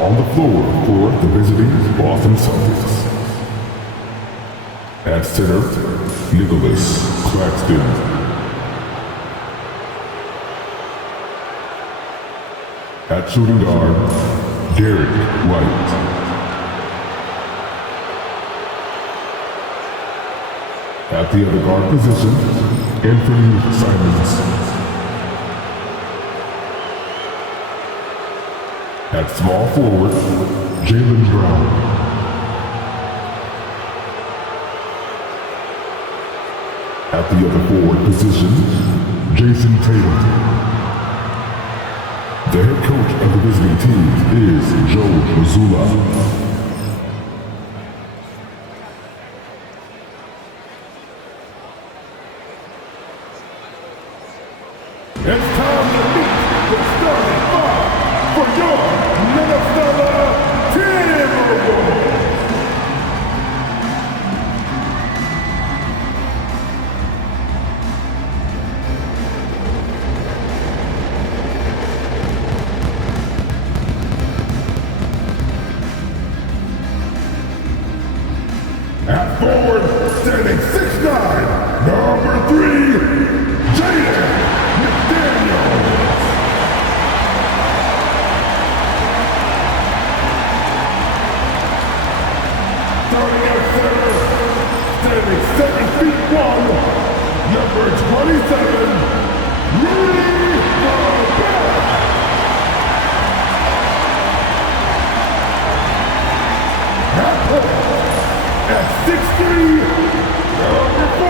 On the floor for the visiting Boston Celtics. At center, Nicholas Claxton. At shooting guard, Derek White. At the other guard position, Anthony Simons. At small forward, Jaylen Brown. At the other forward position, Jason Tatum. The head coach of the visiting team is Joe Mazzulla. It's time to meet the starting five for your Minnesota Timberwolves. At forward, standing 6'9", number 3, Jaden McDaniels. Starting at center, standing 7 feet 1, number 27, Rudy Gobert. At point, at 6'3", number 4,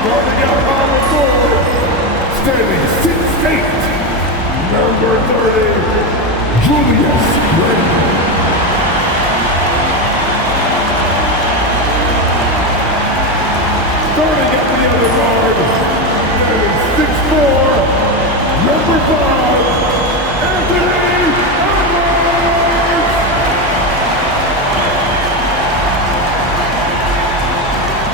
starting out power forward, standing 6'8", number 30, Julius Randle. Starting at the other guard, standing 6'4", number 5, Anthony Edwards!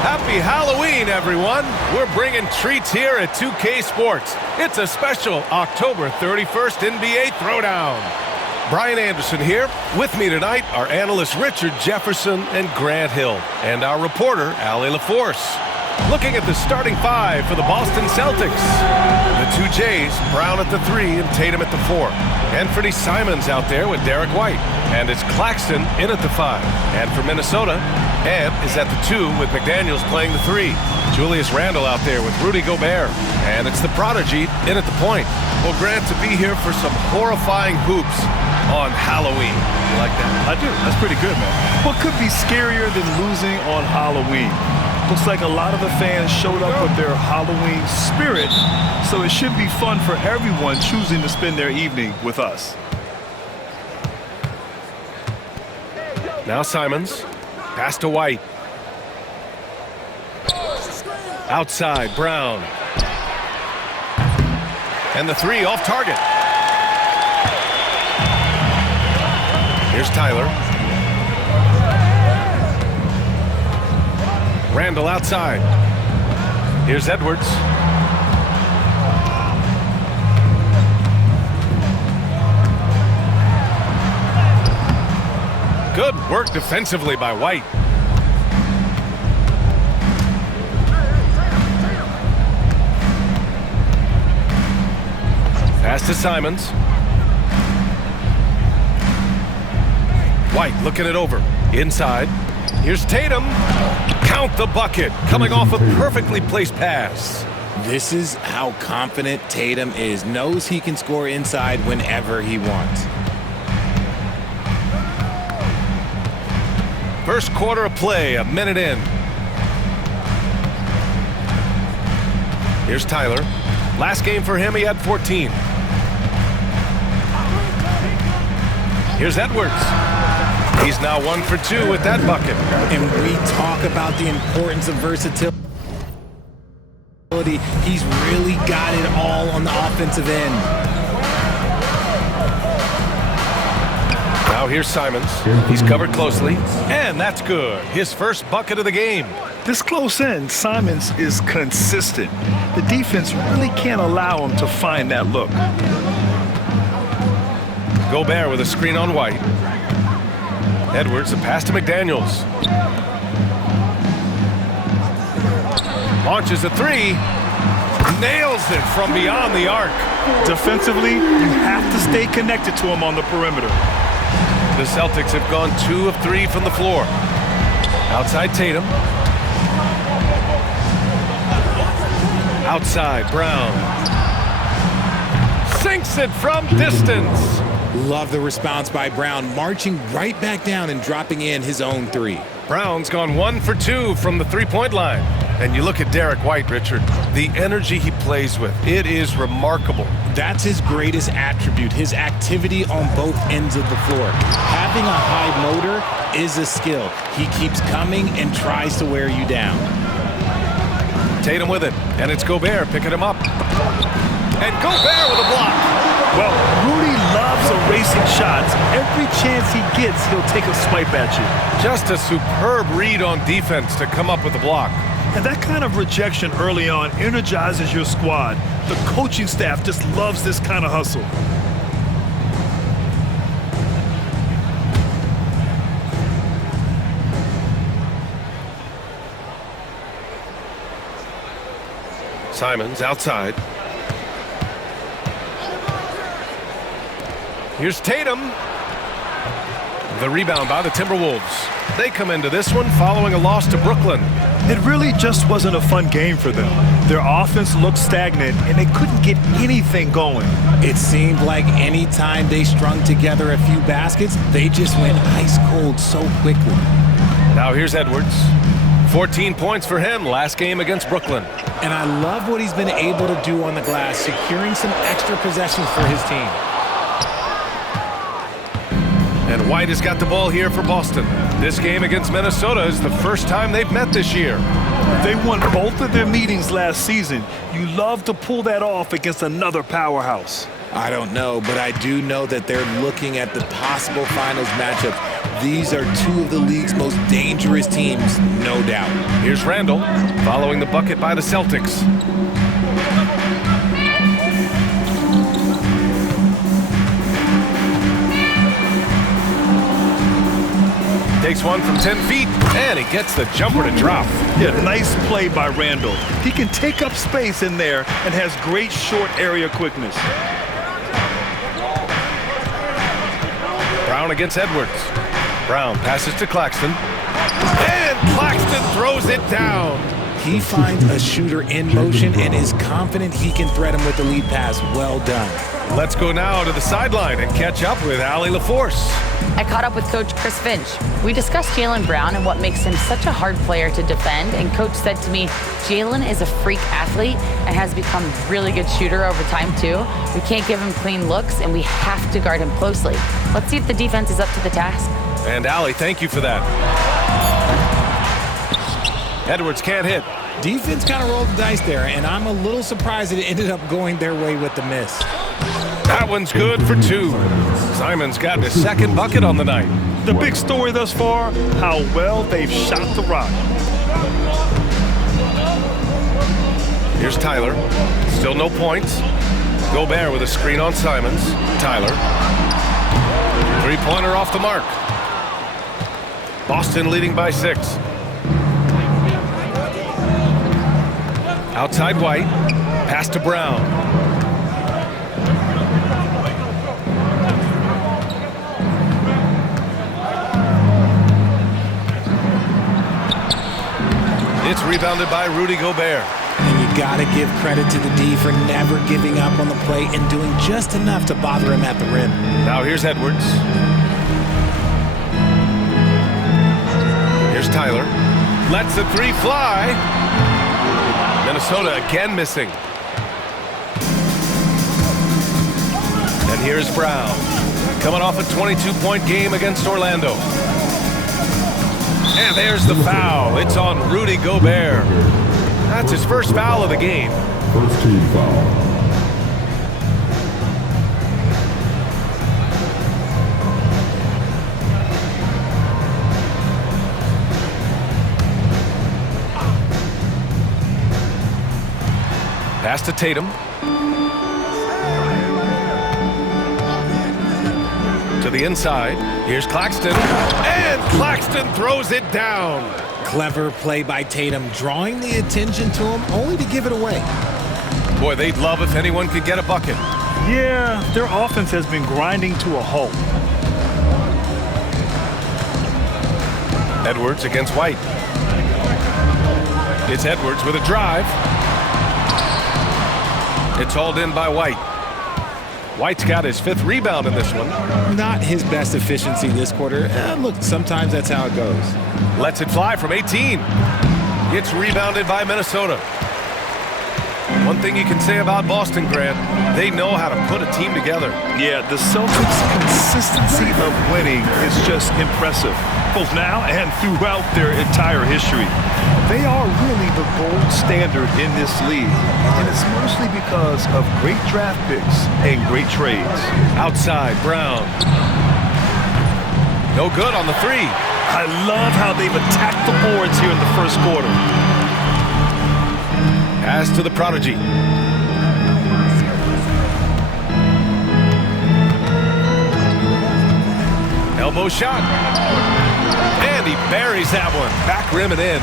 Happy Halloween, everyone! We're bringing treats here at 2K Sports. It's a special October 31st NBA Throwdown. Brian Anderson here. With me tonight are analysts Richard Jefferson and Grant Hill, and our reporter, Allie LaForce. Looking at the starting five for the Boston Celtics. The two Jays, Brown at the 3 and Tatum at the 4. Anthony Simons out there with Derek White. And it's Claxton in at the 5. And for Minnesota, Ant is at the 2 with McDaniels playing the 3. Julius Randle out there with Rudy Gobert. And it's the prodigy in at the point. Well, Grant, to be here for some horrifying hoops on Halloween. You like that? I do. That's pretty good, man. What could be scarier than losing on Halloween? Looks like a lot of the fans showed up with their Halloween spirit, so it should be fun for everyone choosing to spend their evening with us. Now Simons, pass to White. Outside, Brown. And the 3 off target. Here's Tyler. Randle outside. Here's Edwards. Good work defensively by White. Pass to Simons. White looking it over. Inside. Here's Tatum. Count the bucket. Coming off a perfectly placed pass. This is how confident Tatum is. Knows he can score inside whenever he wants. First quarter of play, a minute in. Here's Tyler. Last game for him, he had 14. Here's Edwards. He's now 1 for 2 with that bucket. And we talk about the importance of versatility. He's really got it all on the offensive end. Now Now here's Simons. He's covered closely, and that's good. His first bucket of the game. This close in, Simons is consistent. The defense really can't allow him to find that look. Gobert with a screen on White. Edwards, a pass to McDaniels. Launches a three. Nails it from beyond the arc. Defensively, you have to stay connected to him on the perimeter. The Celtics have gone 2 of 3 from the floor. Outside Tatum. Outside Brown. Sinks it from distance. Love the response by Brown, marching right back down and dropping in his own three. Brown's gone 1 for 2 from the three-point line. And you look at Derek White, Richard, the energy he plays with, it is remarkable. That's his greatest attribute, his activity on both ends of the floor. Having a high motor is a skill. He keeps coming and tries to wear you down. Tatum with it, and it's Gobert picking him up. And Gobert with a block. Well, Rudy loves erasing shots. Every chance he gets, he'll take a swipe at you. Just a superb read on defense to come up with the block. And that kind of rejection early on energizes your squad. The coaching staff just loves this kind of hustle. Simons outside. Here's Tatum. The rebound by the Timberwolves. They come into this one following a loss to Brooklyn. It really just wasn't a fun game for them. Their offense looked stagnant, and they couldn't get anything going. It seemed like any time they strung together a few baskets, they just went ice cold so quickly. Now here's Edwards. 14 points for him last game against Brooklyn. And I love what he's been able to do on the glass, securing some extra possessions for his team. And White has got the ball here for Boston. This game against Minnesota is the first time they've met this year. They won both of their meetings last season. You love to pull that off against another powerhouse. I don't know, but I do know that they're looking at the possible finals matchup. These are two of the league's most dangerous teams, no doubt. Here's Randall, following the bucket by the Celtics. Takes one from 10 feet, and he gets the jumper to drop. Yeah, nice play by Randall. He can take up space in there and has great short area quickness. Brown against Edwards. Brown passes to Claxton. And Claxton throws it down. He finds a shooter in motion and is confident he can thread him with the lead pass. Well done. Let's go now to the sideline and catch up with Allie LaForce. I caught up with Coach Chris Finch. We discussed Jaylen Brown and what makes him such a hard player to defend, and Coach said to me, Jaylen is a freak athlete and has become a really good shooter over time too. We can't give him clean looks, and we have to guard him closely. Let's see if the defense is up to the task. And Allie, thank you for that. Edwards can't hit. Defense kind of rolled the dice there, and I'm a little surprised it ended up going their way with the miss. That one's good for 2. Simons got his second bucket on the night. The big story thus far, how well they've shot the rock. Here's Tyler. Still no points. Gobert with a screen on Simons. Tyler. Three-pointer off the mark. Boston leading by 6. Outside White. Pass to Brown. It's rebounded by Rudy Gobert. And you got to give credit to the D for never giving up on the play and doing just enough to bother him at the rim. Now here's Edwards. Here's Tyler. Lets the three fly. Minnesota again missing. And here's Brown. Coming off a 22-point game against Orlando. And there's the foul. It's on Rudy Gobert. That's his first foul of the game. First team foul. Pass to Tatum. To the inside. Here's Claxton. And Claxton throws it down. Clever play by Tatum, drawing the attention to him, only to give it away. Boy, they'd love if anyone could get a bucket. Yeah, their offense has been grinding to a halt. Edwards against White. It's Edwards with a drive. It's hauled in by White. White's got his 5th rebound in this one. Not his best efficiency this quarter. Look, sometimes that's how it goes. Lets it fly from 18. It's rebounded by Minnesota. One thing you can say about Boston, Grant, they know how to put a team together. Yeah, the Celtics' consistency of winning is just impressive, both now and throughout their entire history. They are really the gold standard in this league, and it's mostly because of great draft picks and great trades. Outside, Brown. No good on the 3. I love how they've attacked the boards here in the first quarter. Pass to the prodigy. Elbow shot. And he buries that one. Back rim and in.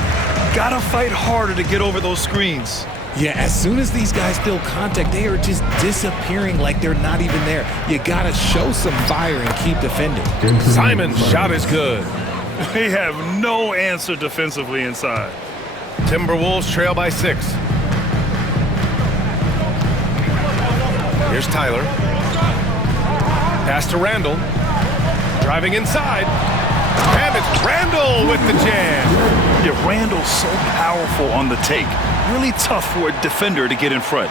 Gotta fight harder to get over those screens. Yeah, as soon as these guys feel contact, they are just disappearing like they're not even there. You gotta show some fire and keep defending. Simon's shot is good. They have no answer defensively inside. Timberwolves trail by 6. Here's Tyler. Pass to Randall. Driving inside. And it's Randall with the jam. Yeah, Randall's so powerful on the take. Really tough for a defender to get in front.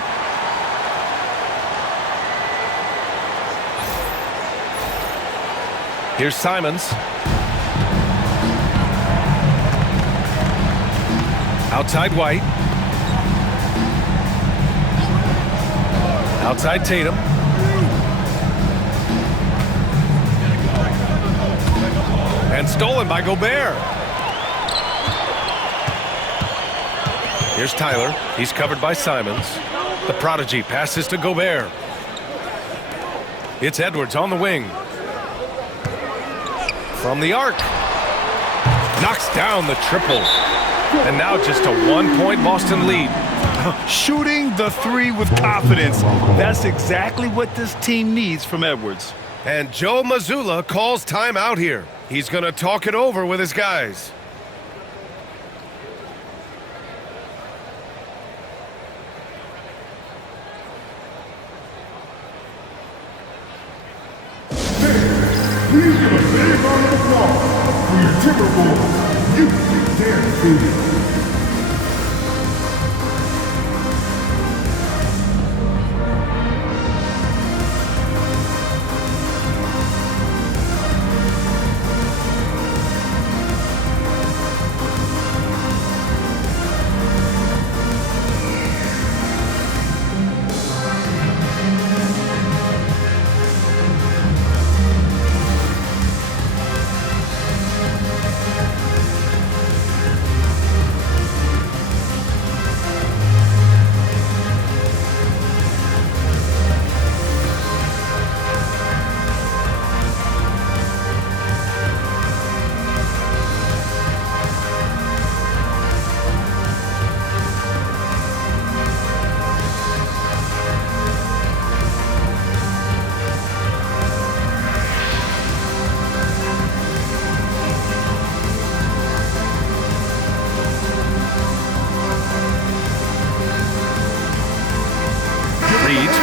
Here's Simons. Outside White. Outside Tatum. And stolen by Gobert. Here's Tyler. He's covered by Simons. The prodigy passes to Gobert. It's Edwards on the wing. From the arc. Knocks down the triple. And now just a 1-point Boston lead. Shooting the 3 with confidence. That's exactly what this team needs from Edwards. And Joe Mazzulla calls timeout here. He's going to talk it over with his guys. Please give a big round of applause for your Timberwolves. You dare defeated.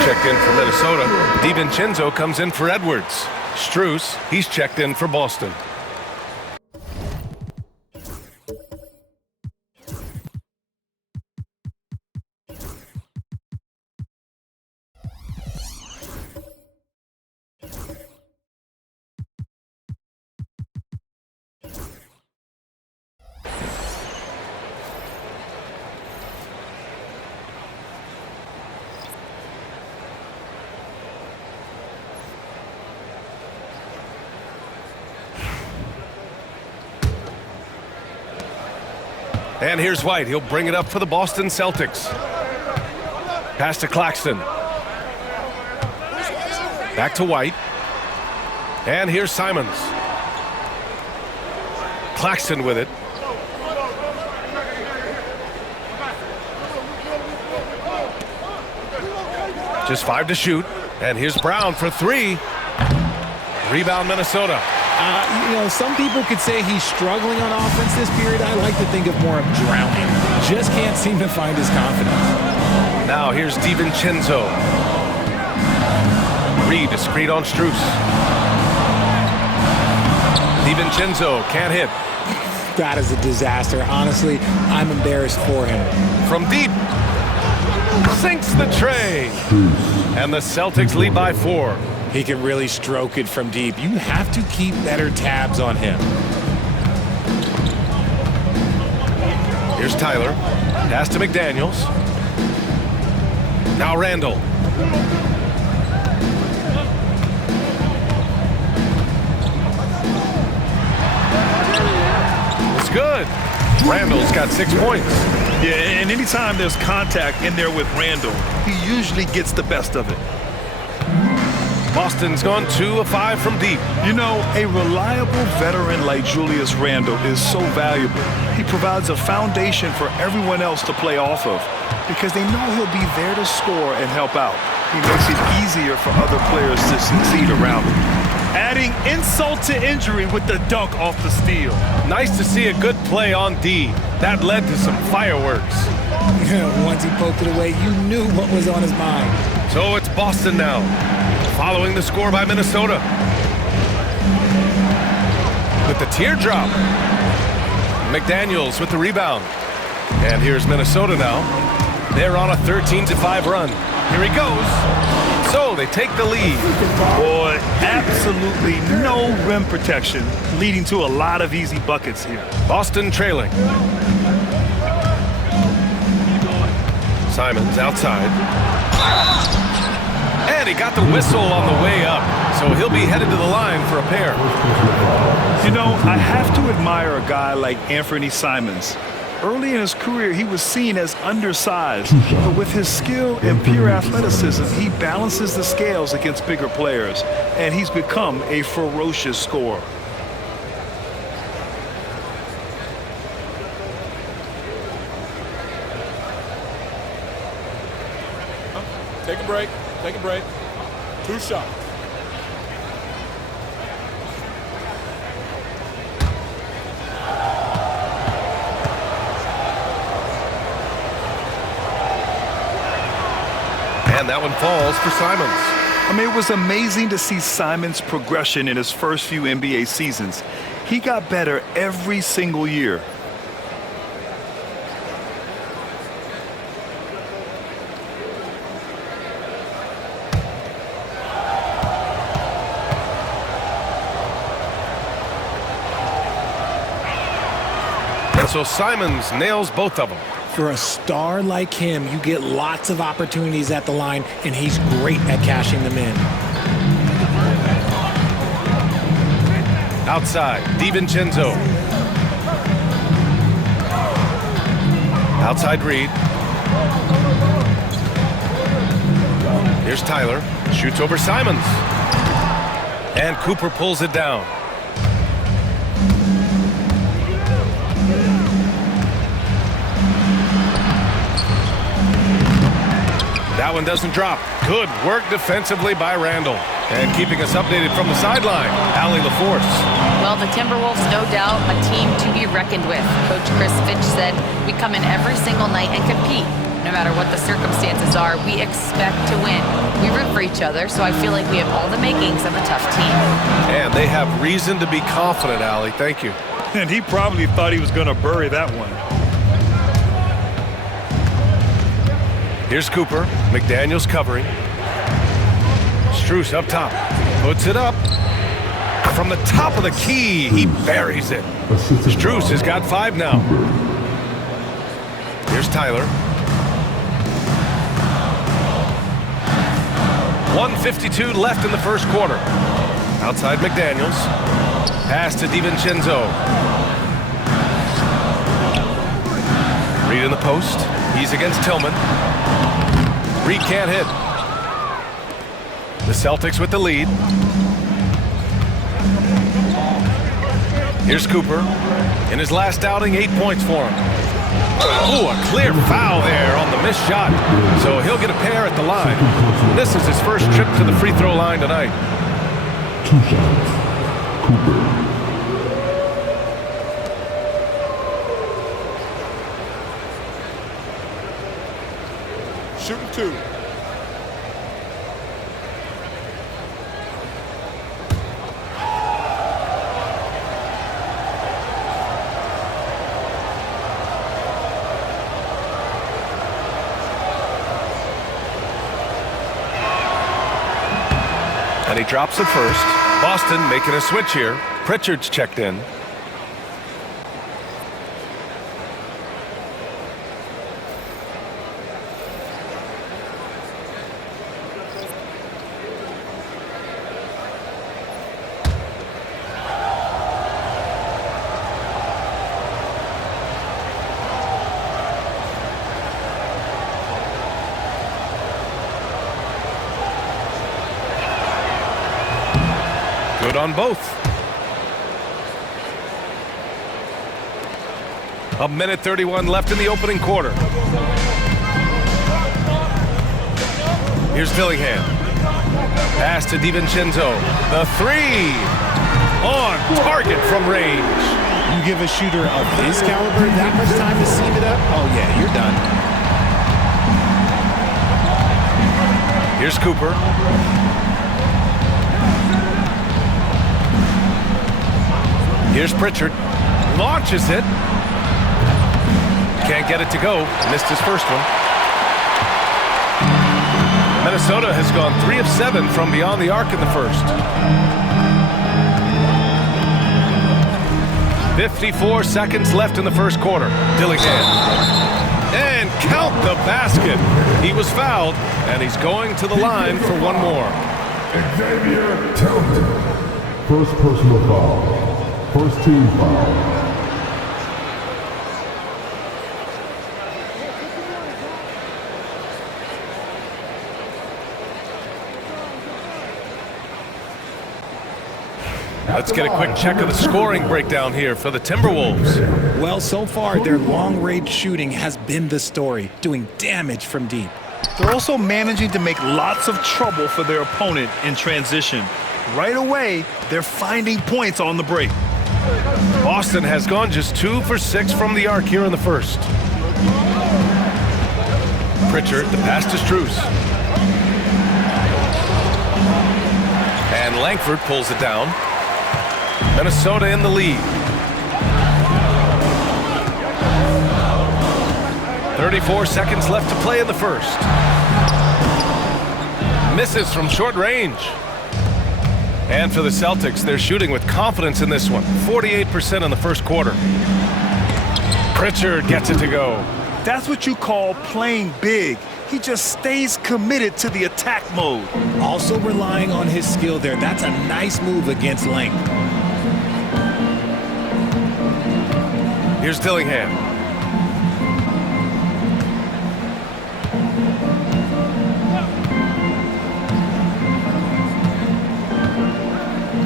Checked in for Minnesota. DiVincenzo comes in for Edwards. Strus, he's checked in for Boston. And here's White. He'll bring it up for the Boston Celtics. Pass to Claxton. Back to White. And here's Simons. Claxton with it. Just 5 to shoot. And here's Brown for 3. Rebound, Minnesota. Some people could say he's struggling on offense this period. I like to think of more of drowning. Just can't seem to find his confidence. Now here's DiVincenzo. Reed, a screen on Strus. DiVincenzo can't hit. That is a disaster. Honestly, I'm embarrassed for him. From deep. Sinks the tray. And the Celtics lead by 4. He can really stroke it from deep. You have to keep better tabs on him. Here's Tyler. Pass to McDaniels. Now Randall. It's good. Randall's got 6 points. Yeah, and anytime there's contact in there with Randall, he usually gets the best of it. Boston's gone 2 of 5 from deep. A reliable veteran like Julius Randle is so valuable. He provides a foundation for everyone else to play off of because they know he'll be there to score and help out. He makes it easier for other players to succeed around him. Adding insult to injury with the dunk off the steal. Nice to see a good play on D. That led to some fireworks. Once he poked it away, you knew what was on his mind. So it's Boston now, following the score by Minnesota. With the teardrop. McDaniels with the rebound. And here's Minnesota now. They're on a 13-5 run. Here he goes. So they take the lead. Boy, absolutely no rim protection, leading to a lot of easy buckets here. Boston trailing. Simons outside. And he got the whistle on the way up. So he'll be headed to the line for a pair. I have to admire a guy like Anthony Simons. Early in his career, he was seen as undersized, but with his skill and pure athleticism, he balances the scales against bigger players, and he's become a ferocious scorer. Take a break. Take a break. 2 shots. And that one falls for Simons. It was amazing to see Simons' progression in his first few NBA seasons. He got better every single year. And so Simons nails both of them. For a star like him, you get lots of opportunities at the line, and he's great at cashing them in. Outside, DiVincenzo. Outside Reed. Here's Tyler. Shoots over Simons. And Cooper pulls it down. That one doesn't drop. Good work defensively by Randall. And keeping us updated from the sideline, Allie LaForce. Well, the Timberwolves, no doubt, a team to be reckoned with. Coach Chris Finch said, we come in every single night and compete. No matter what the circumstances are, we expect to win. We root for each other, so I feel like we have all the makings of a tough team. And they have reason to be confident, Allie. Thank you. And he probably thought he was going to bury that one. Here's Cooper. McDaniels covering. Strus up top. Puts it up. From the top of the key, he buries it. Strus has got 5 now. Here's Tyler. 1:52 left in the first quarter. Outside McDaniels. Pass to DiVincenzo. Reed in the post. He's against Tillman. Three can't hit. The Celtics with the lead. Here's Cooper. In his last outing, 8 points for him. Ooh, a clear foul there on the missed shot. So he'll get a pair at the line. This is his first trip to the free throw line tonight. 2 shots. Cooper. Shooting 2. And he drops it first. Boston making a switch here. Pritchard's checked in. Good on both. A minute 31 left in the opening quarter. Here's Dillingham. Pass to DiVincenzo. The three. On target from range. You give a shooter of his caliber that much time to seam it up? Oh, yeah, you're done. Here's Cooper. Here's Pritchard. Launches it. Can't get it to go. Missed his first one. Minnesota has gone 3 of 7 from beyond the arc in the first. 54 seconds left in the first quarter. Dillingham. And count the basket. He was fouled, and he's going to the line for one more. Xavier Tillman. First personal foul. First team foul. Let's get a quick check of the scoring breakdown here for the Timberwolves. Well, so far, their long-range shooting has been the story, doing damage from deep. They're also managing to make lots of trouble for their opponent in transition. Right away, they're finding points on the break. Boston has gone just 2 for 6 from the arc here in the first. Pritchard, the pass to Strus. And Langford pulls it down. Minnesota in the lead. 34 seconds left to play in the first. Misses from short range. And for the Celtics, they're shooting with confidence in this one. 48% in the first quarter. Pritchard gets it to go. That's what you call playing big. He just stays committed to the attack mode. Also relying on his skill there. That's a nice move against length. Here's Dillingham.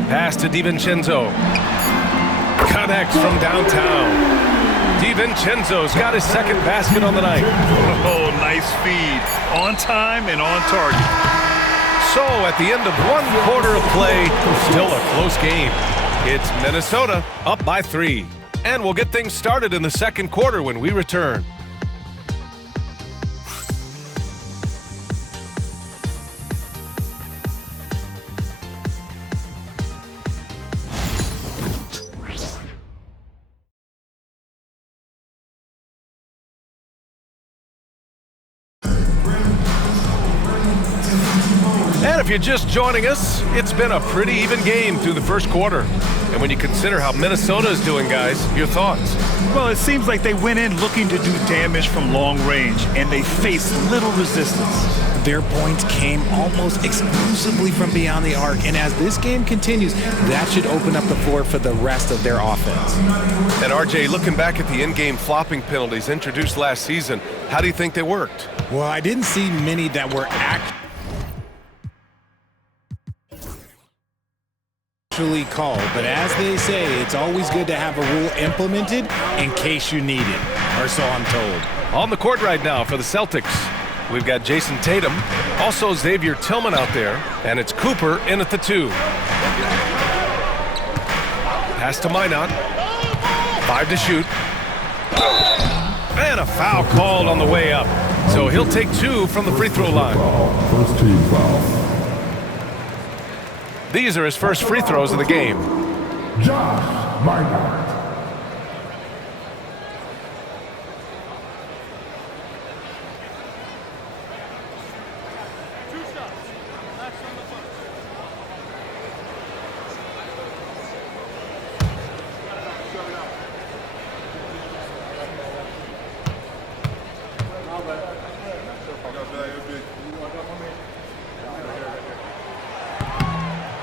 Pass to DiVincenzo. Connects from downtown. DiVincenzo's got his second basket on the night. Oh, nice feed. On time and on target. So at the end of one quarter of play, still a close game. It's Minnesota up by 3. And we'll get things started in the second quarter when we return. And if you're just joining us, it's been a pretty even game through the first quarter. And when you consider how Minnesota is doing, guys, your thoughts? Well, it seems like they went in looking to do damage from long range, and they faced little resistance. Their points came almost exclusively from beyond the arc, and as this game continues, that should open up the floor for the rest of their offense. And RJ, looking back at the in-game flopping penalties introduced last season, how do you think they worked? Well, I didn't see many that were actually called, but as they say, it's always good to have a rule implemented in case you need it, or so I'm told. On the court right now for the Celtics, we've got Jason Tatum, also Xavier Tillman out there, and it's Cooper in at the 2. Pass to Minot. 5 to shoot. And a foul called on the way up. So he'll take 2 from the free throw line. First team foul. These are his first free throws of the game. Josh Minot.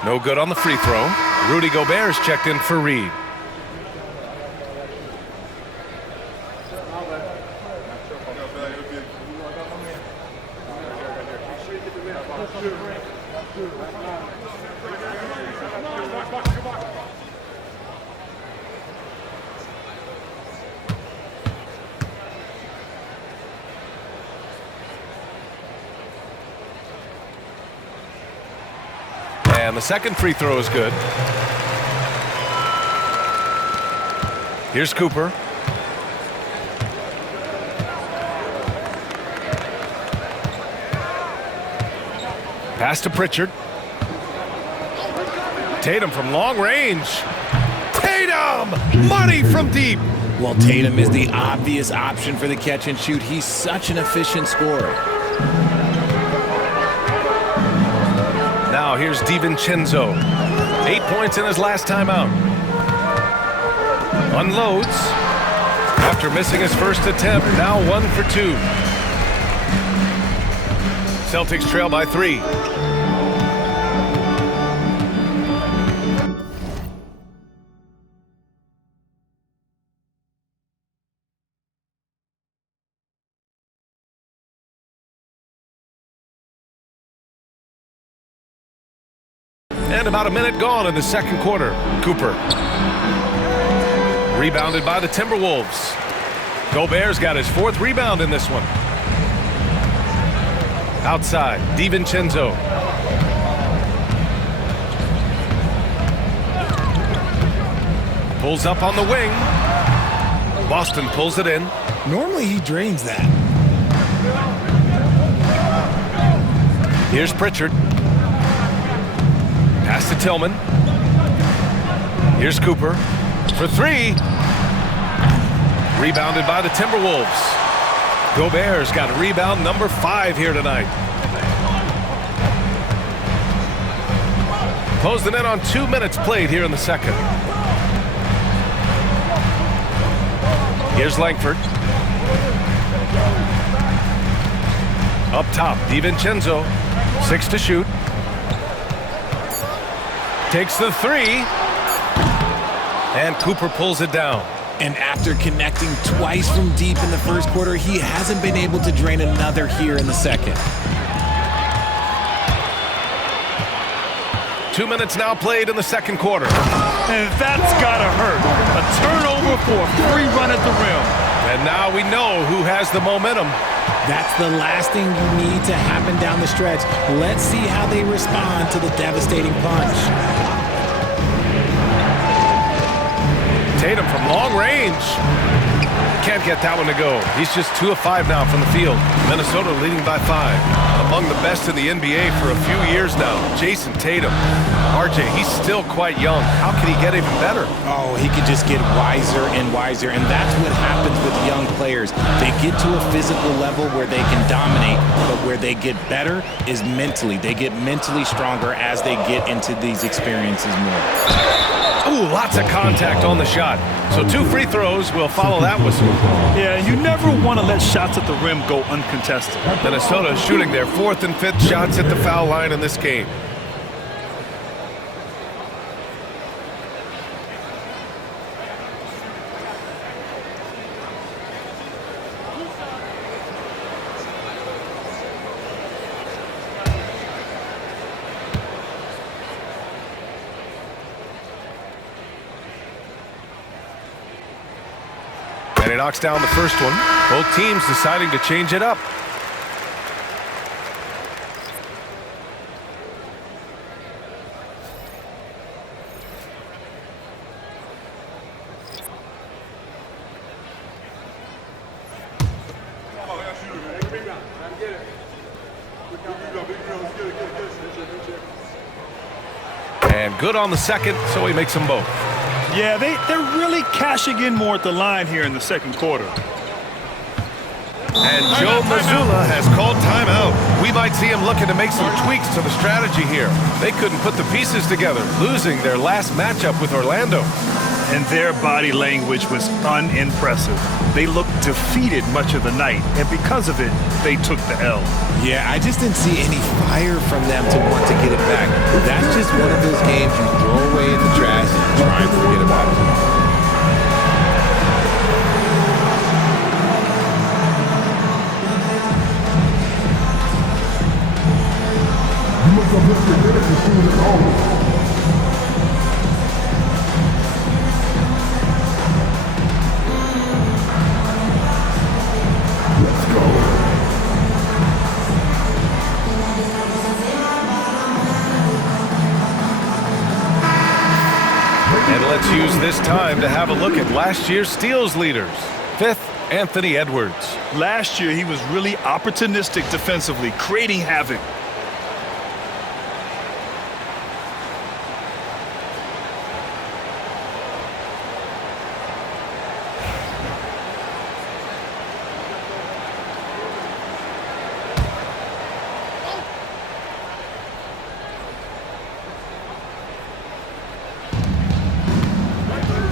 No good on the free throw. Rudy Gobert is checked in for Reed. And the second free throw is good. Here's Cooper. Pass to Pritchard. Tatum from long range. Tatum! Money from deep. Well, Tatum is the obvious option for the catch and shoot. He's such an efficient scorer. Now here's DiVincenzo. 8 points in his last time out. Unloads. After missing his first attempt, now 1 for 2. Celtics trail by 3. And about a minute gone in the second quarter. Cooper. Rebounded by the Timberwolves. Gobert's got his 4th rebound in this one. Outside, DiVincenzo. Pulls up on the wing. Boston pulls it in. Normally he drains that. Here's Pritchard. Pass to Tillman. Here's Cooper for 3. Rebounded by the Timberwolves. Gobert's got rebound number 5 here tonight. Closing in on 2 minutes played here in the second. Here's Langford. Up top, DiVincenzo. 6 to shoot. Takes the 3. And Cooper pulls it down. And after connecting twice from deep in the first quarter, he hasn't been able to drain another here in the second. 2 minutes now played in the second quarter. And that's gotta hurt. A turnover for a free run at the rim. And now we know who has the momentum. That's the last thing you need to happen down the stretch. Let's see how they respond to the devastating punch. Tatum from long range. Can't get that one to go. He's just 2 of 5 now from the field. Minnesota leading by 5. Among the best in the NBA for a few years now. Jason Tatum. RJ, he's still quite young. How can he get even better? Oh, he could just get wiser and wiser, and that's what happens with young players. They get to a physical level where they can dominate, but where they get better is mentally. They get mentally stronger as they get into these experiences more. Ooh, lots of contact on the shot. So 2 free throws will follow that whistle. Yeah, you never want to let shots at the rim go uncontested. Minnesota shooting their 4th and 5th shots at the foul line in this game. knocks down the first one. Both teams deciding to change it up. And good on the second, so he makes them both. Yeah, they're really cashing in more at the line here in the second quarter. And Joe Mazzulla has called timeout. We might see him looking to make some tweaks to the strategy here. They couldn't put the pieces together, losing their last matchup with Orlando. And their body language was unimpressive. They looked defeated much of the night, and because of it, they took the L. Yeah, I just didn't see any fire from them to want to get it back. That's just one of those games you throw away in the trash and try and forget about it. You must have left your minutes as soon as always. And let's use this time to have a look at last year's steals leaders. Fifth, Anthony Edwards. Last year, he was really opportunistic defensively, creating havoc.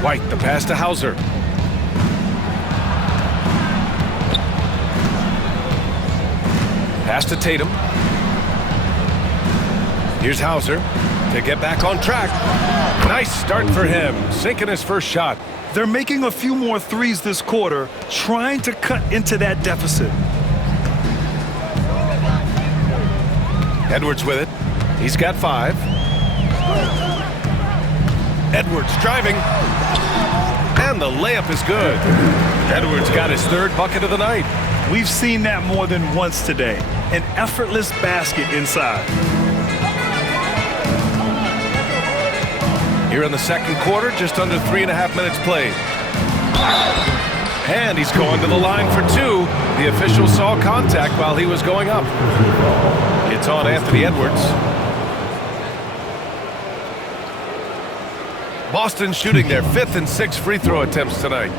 White, the pass to Hauser. Pass to Tatum. Here's Hauser to get back on track. Nice start for him, sinking his first shot. They're making a few more threes this quarter, trying to cut into that deficit. Edwards with it. He's got 5. Edwards driving. And the layup is good. Edwards got his 3rd bucket of the night. We've seen that more than once today. An effortless basket inside. Here in the second quarter, just under 3.5 minutes played. And he's going to the line for 2. The official saw contact while he was going up. It's on Anthony Edwards. Boston shooting their 5th and 6th free throw attempts tonight.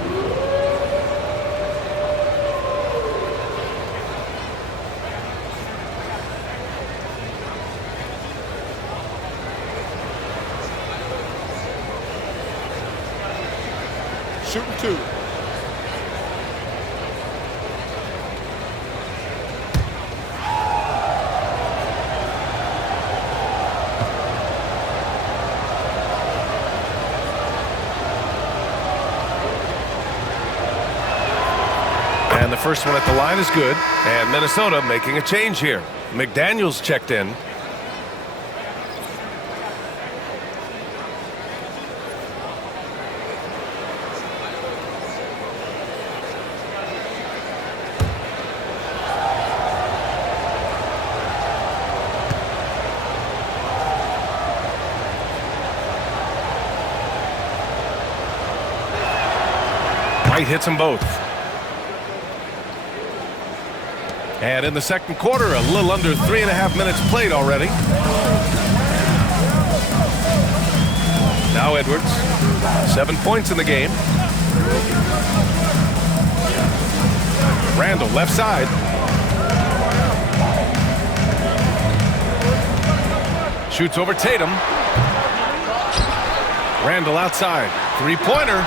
Shooting 2. And the first one at the line is good. And Minnesota making a change here. McDaniels checked in. White hits them both. And in the second quarter, a little under 3.5 minutes played already. Now Edwards, 7 points in the game. Randall, left side. Shoots over Tatum. Randall outside. 3-pointer.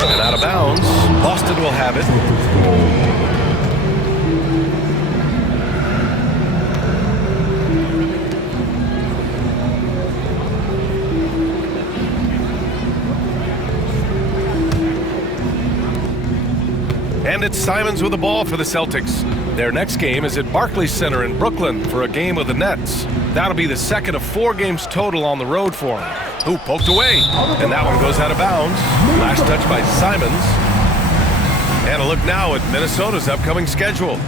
And out of bounds. Boston will have it. And it's Simons with the ball for the Celtics. Their next game is at Barclays Center in Brooklyn for a game with the Nets. That'll be the second of 4 games total on the road for them. Ooh, poked away. And that one goes out of bounds. Last touch by Simons. And a look now at Minnesota's upcoming schedule.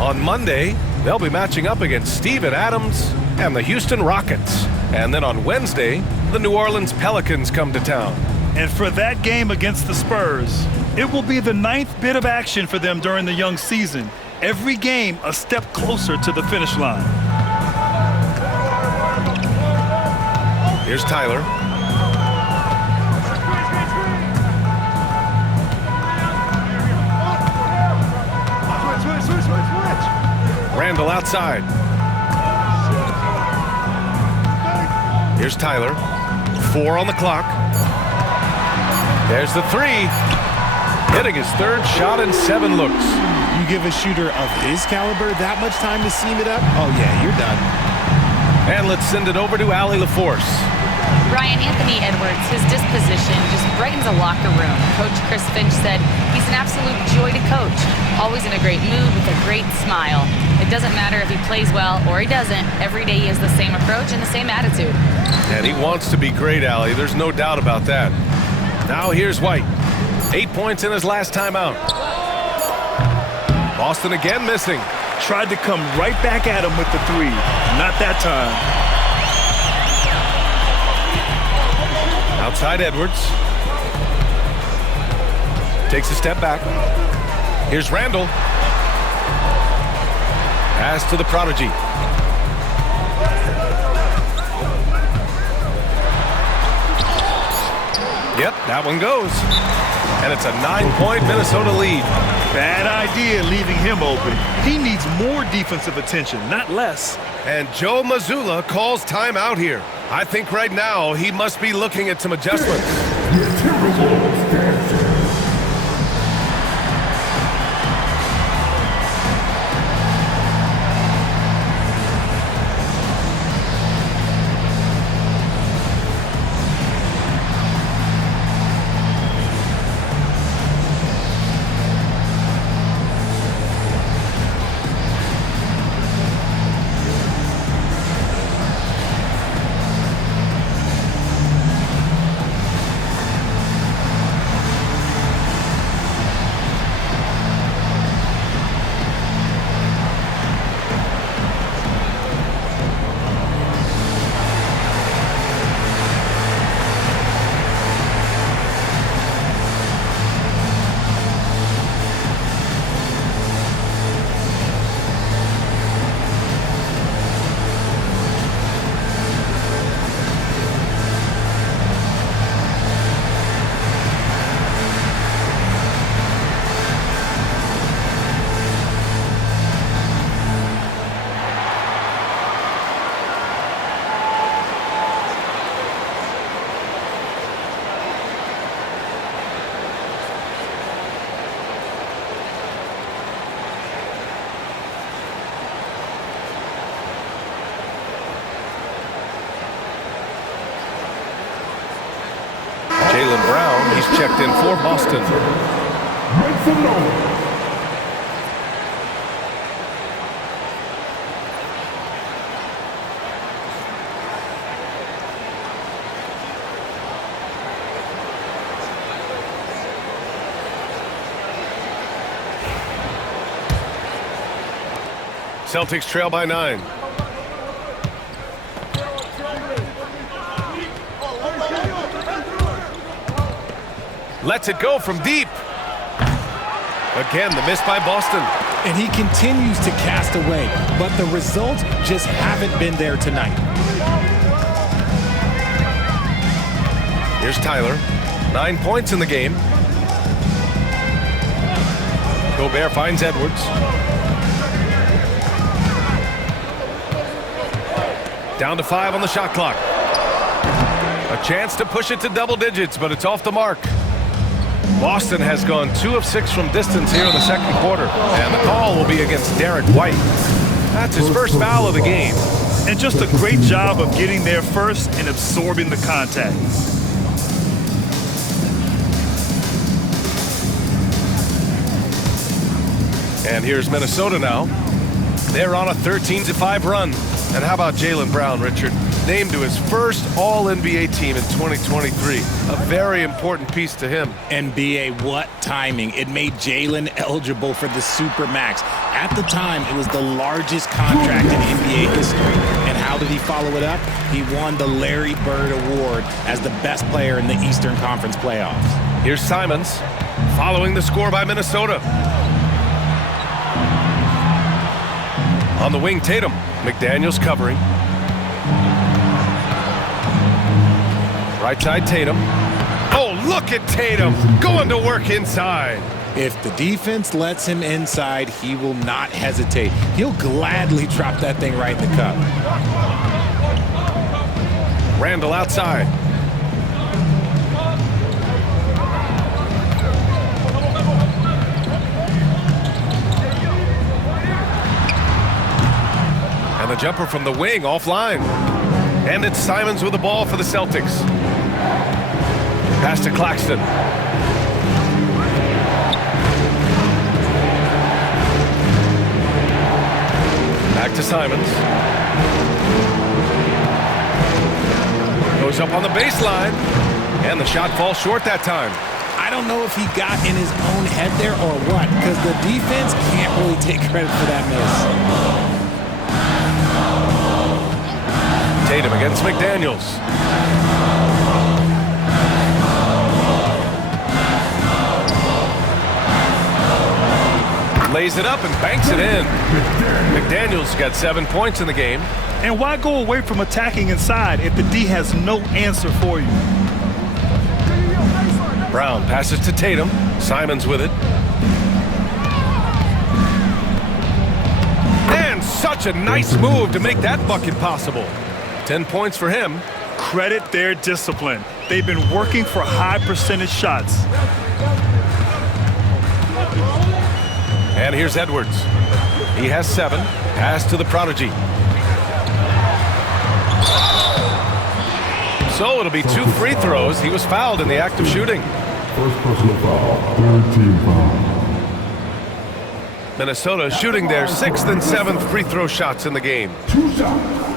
On Monday, they'll be matching up against Steven Adams and the Houston Rockets. And then on Wednesday, the New Orleans Pelicans come to town. And for that game against the Spurs, it will be the 9th bit of action for them during the young season. Every game a step closer to the finish line. Here's Tyler. Randall outside. Here's Tyler. 4 on the clock. There's the 3. Hitting his 3rd shot in 7 looks. You give a shooter of his caliber that much time to seam it up? Oh, yeah, you're done. And let's send it over to Allie LaForce. Ryan, Anthony Edwards, his disposition just brightens a locker room. Coach Chris Finch said he's an absolute joy to coach. Always in a great mood with a great smile. It doesn't matter if he plays well or he doesn't. Every day he has the same approach and the same attitude. And he wants to be great, Allie. There's no doubt about that. Now here's White. 8 points in his last time out. Boston again missing. Tried to come right back at him with the 3. Not that time. Outside Edwards. Takes a step back. Here's Randall. Pass to the prodigy. Yep, that one goes. And it's a 9-point Minnesota lead. Bad idea leaving him open. He needs more defensive attention, not less. And Joe Mazzulla calls timeout here. I think right now he must be looking at some adjustments. The Timberwolves dancing. Jaylen Brown, he's checked in for Boston. Make some noise. Celtics trail by 9. Lets it go from deep. Again, the miss by Boston. And he continues to cast away, but the results just haven't been there tonight. Here's Tyler. 9 points in the game. Gobert finds Edwards. Down to 5 on the shot clock. A chance to push it to double digits, but it's off the mark. Boston has gone 2 of 6 from distance here in the second quarter, and the call will be against Derek White. That's his first foul of the game. And just a great job of getting there first and absorbing the contact. And here's Minnesota now. They're on a 13-5 run. And how about Jaylen Brown, Richard? named to his first All-NBA team in 2023. A very important piece to him. NBA, what timing. It made Jalen eligible for the Supermax. At the time, it was the largest contract in NBA history. And how did he follow it up? He won the Larry Bird Award as the best player in the Eastern Conference playoffs. Here's Simons, following the score by Minnesota. On the wing, Tatum. McDaniels covering. Right side, Tatum. Oh, look at Tatum going to work inside. If the defense lets him inside, he will not hesitate. He'll gladly drop that thing right in the cup. Randall outside. And the jumper from the wing offline. And it's Simons with the ball for the Celtics. Pass to Claxton. Back to Simons. Goes up on the baseline. And the shot falls short that time. I don't know if he got in his own head there or what, because the defense can't really take credit for that miss. Tatum against McDaniels. Lays it up and banks it in. McDaniels got 7 points in the game. And why go away from attacking inside if the D has no answer for you? Brown passes to Tatum. Simons with it. And such a nice move to make that bucket possible. 10 points for him. Credit their discipline. They've been working for high percentage shots. And here's Edwards. He has 7. Pass to the prodigy. So it'll be 2 free throws. He was fouled in the act of shooting. First personal foul, third team foul. Minnesota shooting their 6th and 7th free throw shots in the game. 2 shots.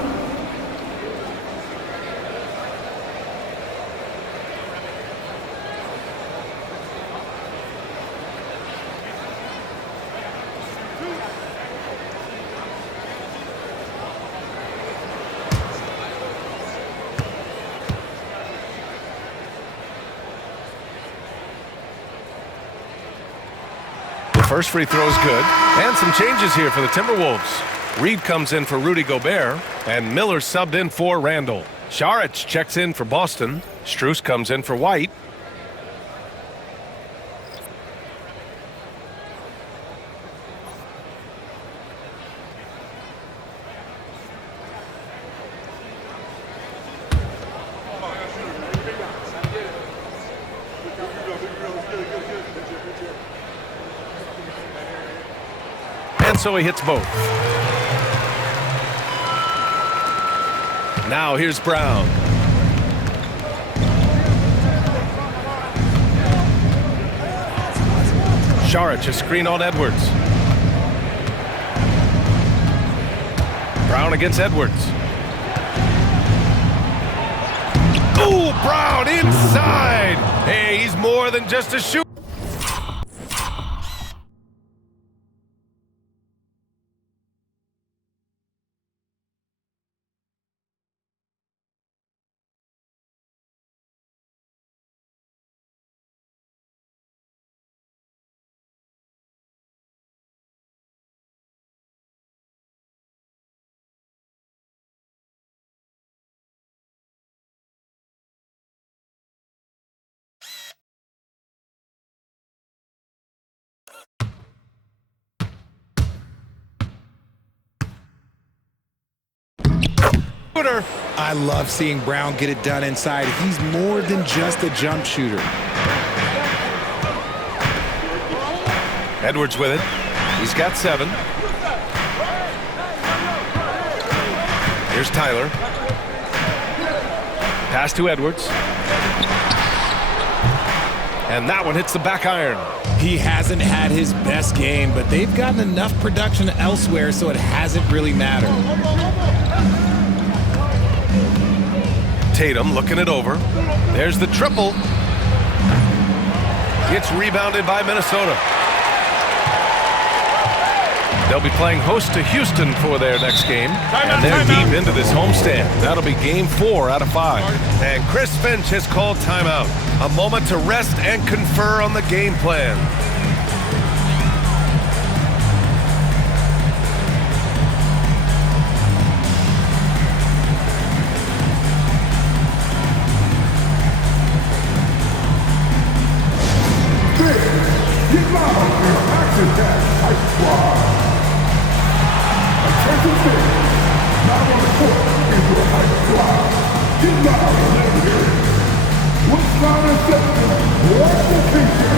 First free throw is good. And some changes here for the Timberwolves. Reed comes in for Rudy Gobert, and Miller subbed in for Randall. Saric checks in for Boston. Strus comes in for White. And so he hits both. Now here's Brown. Saric, a screen on Edwards. Brown against Edwards. Ooh, Brown inside. Hey, he's more than just a shooter. I love seeing Brown get it done inside. He's more than just a jump shooter. Edwards with it. He's got 7. Here's Tyler. Pass to Edwards. And that one hits the back iron. He hasn't had his best game, but they've gotten enough production elsewhere so it hasn't really mattered. Tatum looking it over. There's the triple. It's rebounded by Minnesota. They'll be playing host to Houston for their next game. And they're deep into this homestand. That'll be game 4 out of 5. And Chris Finch has called timeout. A moment to rest and confer on the game plan. Get loud in Action Tag Hype Squad. Attention fans, now on the court is your Hype Squad. Get loud and let me hear it. What's not accepted? What's the feature?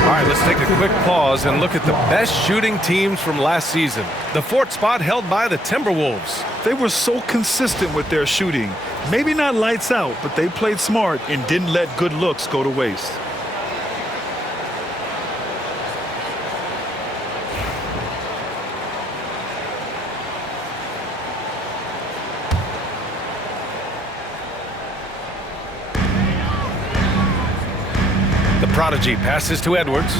All right, let's take a quick pause and look at the best shooting teams from last season. The 4th spot held by the Timberwolves. They were so consistent with their shooting. Maybe not lights out, but they played smart and didn't let good looks go to waste. The Prodigy passes to Edwards.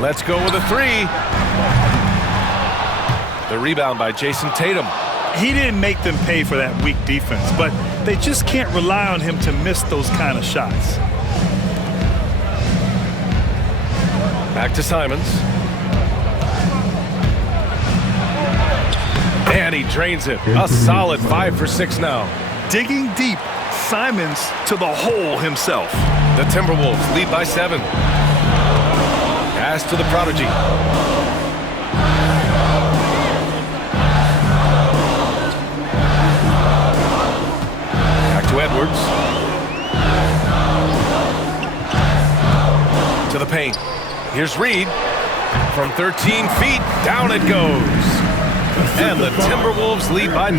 Let's go with a 3. The rebound by Jason Tatum. He didn't make them pay for that weak defense, but they just can't rely on him to miss those kind of shots. Back to Simons. And he drains it. A solid 5 for 6 now. Digging deep, Simons to the hole himself. The Timberwolves lead by 7. Pass to the Prodigy. Back to Edwards. To the paint. Here's Reed. From 13 feet, down it goes. And the Timberwolves lead by 9.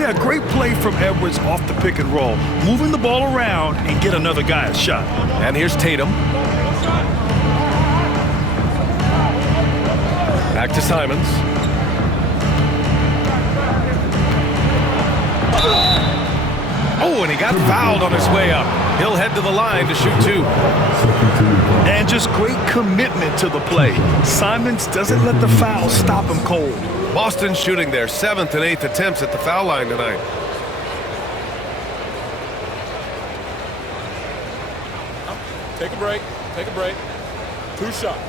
Yeah, great play from Edwards off the pick and roll. Moving the ball around and get another guy a shot. And here's Tatum. Back to Simons. Oh, and he got fouled on his way up. He'll head to the line to shoot 2. And just great commitment to the play. Simons doesn't let the foul stop him cold. Boston shooting their 7th and 8th attempts at the foul line tonight. Take a break. Take a break. 2 shots.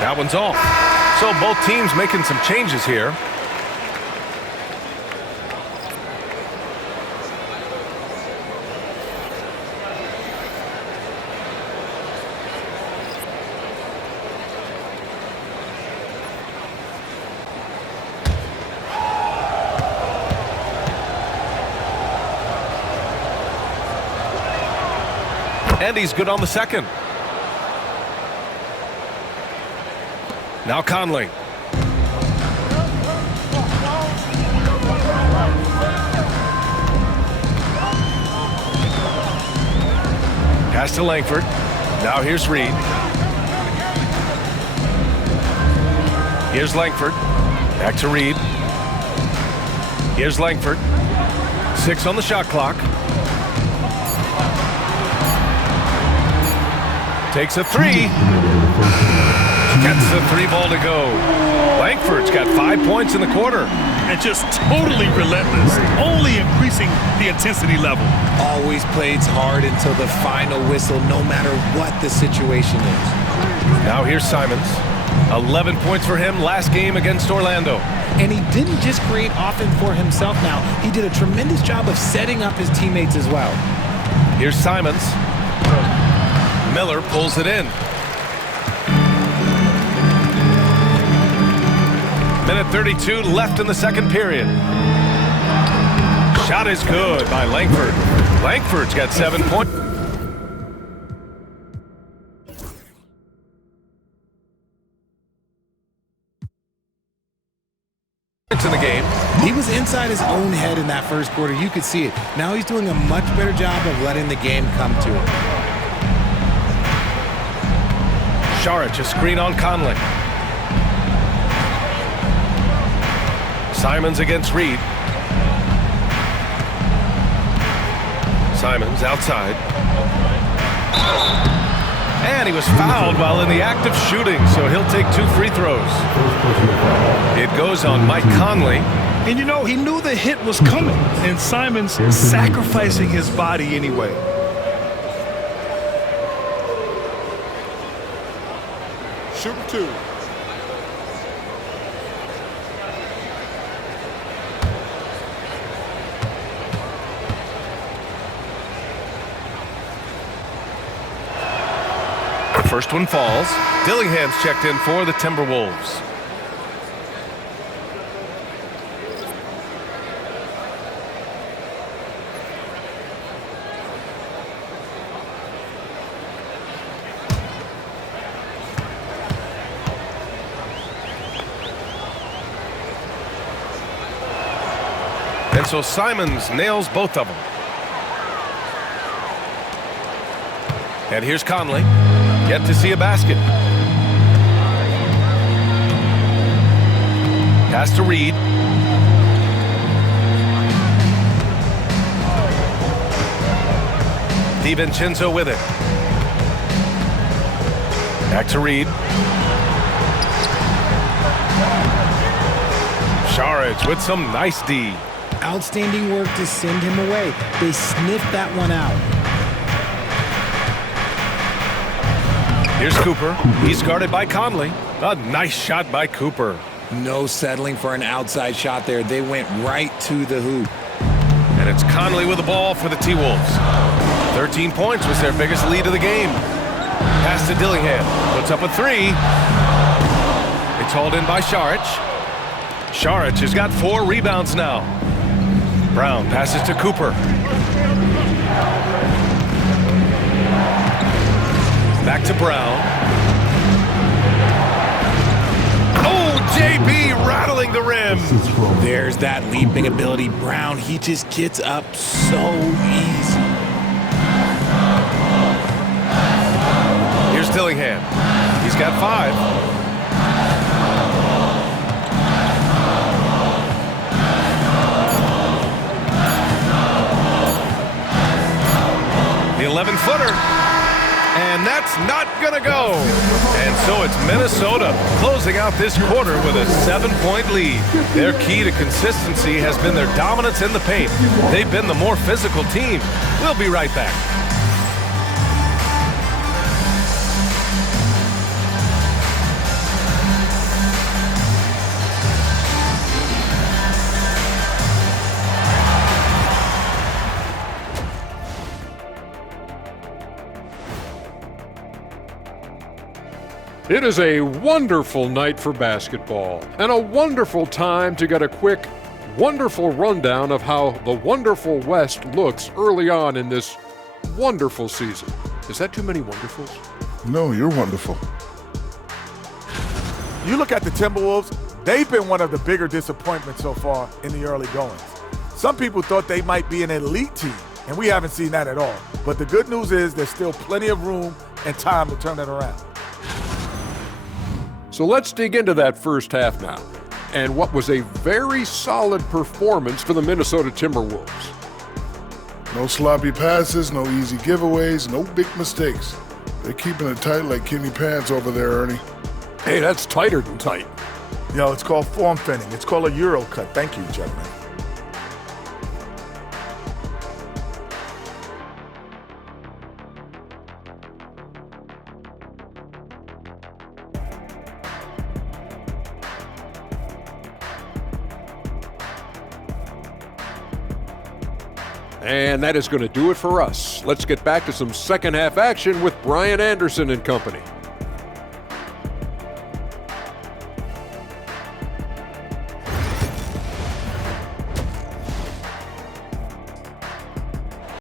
That one's off. So both teams making some changes here. And he's good on the second. Now Conley. Pass to Langford. Now here's Reed. Here's Langford. Back to Reed. Here's Langford. 6 on the shot clock. Takes a 3. Gets the 3 ball to go. Langford's got 5 points in the quarter. And just totally relentless, only increasing the intensity level. Always plays hard until the final whistle, no matter what the situation is. Now here's Simons. 11 points for him last game against Orlando. And he didn't just create offense for himself now. He did a tremendous job of setting up his teammates as well. Here's Simons. Miller pulls it in. Minute 32 left in the second period. Shot is good by Langford. Langford's got 7 points. In the game. He was inside his own head in that first quarter. You could see it. Now he's doing a much better job of letting the game come to him. Saric, a screen on Conley. Simons against Reed. Simons outside. And he was fouled while in the act of shooting, so he'll take 2 free throws. It goes on Mike Conley. And you know, he knew the hit was coming, and Simons sacrificing his body anyway. Shooting 2. First one falls. Dillingham's checked in for the Timberwolves. And so Simons nails both of them. And here's Conley. Yet to see a basket. Pass to Reed. DiVincenzo with it. Back to Reed. Saric with some nice D. Outstanding work to send him away. They sniffed that one out. Here's Cooper. He's guarded by Conley. A nice shot by Cooper. No settling for an outside shot there. They went right to the hoop. And it's Conley with the ball for the T-Wolves. 13 points was their biggest lead of the game. Pass to Dillingham. Puts up a 3. It's hauled in by Saric. Saric has got 4 rebounds now. Brown passes to Cooper. Back to Brown. Oh, JB rattling the rim. There's that leaping ability. Brown, he just gets up so easy. Here's Dillingham. He's got 5. The 11-footer. And that's not gonna go. And so it's Minnesota closing out this quarter with a 7-point lead. Their key to consistency has been their dominance in the paint. They've been the more physical team. We'll be right back. It is a wonderful night for basketball and a wonderful time to get a quick, wonderful rundown of how the wonderful West looks early on in this wonderful season. Is that too many wonderfuls? No, you're wonderful. You look at the Timberwolves, they've been one of the bigger disappointments so far in the early goings. Some people thought they might be an elite team, And we haven't seen that at all. But the good news is there's still plenty of room and time to turn it around. So let's dig into that first half now, and what was a very solid performance for the Minnesota Timberwolves. No sloppy passes, no easy giveaways, no big mistakes. They're keeping it tight like Kenny Pants over there, Ernie. Hey, that's tighter than tight. Yo, it's called form fitting. It's called a Euro cut. Thank you, gentlemen. And that is going to do it for us. Let's get back to some second half action with Brian Anderson and company.